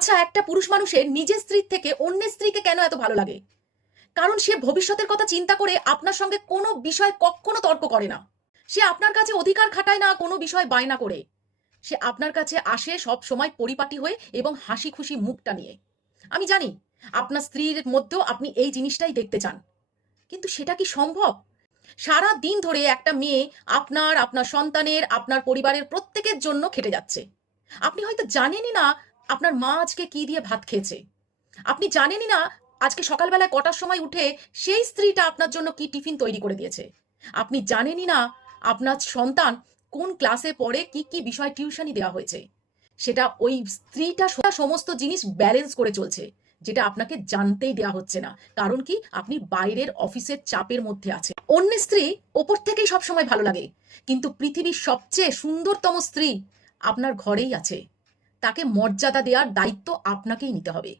আচ্ছা, একটা পুরুষ মানুষের নিজের স্ত্রীর থেকে অন্যের স্ত্রীকে কেন এত ভালো লাগে? কারণ সে ভবিষ্যতের কথা চিন্তা করে আপনার সঙ্গে কোনো বিষয় কখনো তর্ক করে না। সে আপনার কাছে অধিকার খাটায় না কোনো বিষয় বায়না করে। সে আপনার কাছে আসে সব সময় পরিপাটি হয়ে এবং হাসি খুশি মুখটা নিয়ে। আমি জানি আপনার স্ত্রীর মধ্যেও আপনি এই জিনিসটাই দেখতে চান। কিন্তু সেটা কি সম্ভব? সারা দিন ধরে একটা মেয়ে আপনার, আপনার সন্তানের, আপনার পরিবারের প্রত্যেকের জন্য খেটে যাচ্ছে। আপনি হয়তো জানেনই না আপনার মা আজকে কি দিয়ে ভাত খেয়েছে। আপনি জানেনই না আজকে সকালবেলায় কটার সময় উঠে সেই স্ত্রীটা আপনার জন্য কি টিফিন তৈরি করে দিয়েছে। আপনি জানেনই না আপনার সন্তান কোন ক্লাসে পড়ে, কি কি বিষয় টিউশনি দেওয়া হয়েছে। সেটা ওই স্ত্রীটা সমস্ত জিনিস ব্যালেন্স করে চলছে, যেটা আপনাকে জানতেই দেওয়া হচ্ছে না। কারণ কি, আপনি বাইরের অফিসের চাপের মধ্যে আছে। অন্য স্ত্রী ওপর থেকেই সবসময় ভালো লাগে, কিন্তু পৃথিবীর সবচেয়ে সুন্দরতম স্ত্রী আপনার ঘরেই আছে। তাকে মর্যাদা দেওয়ার দায়িত্ব আপনাকেই নিতে হবে।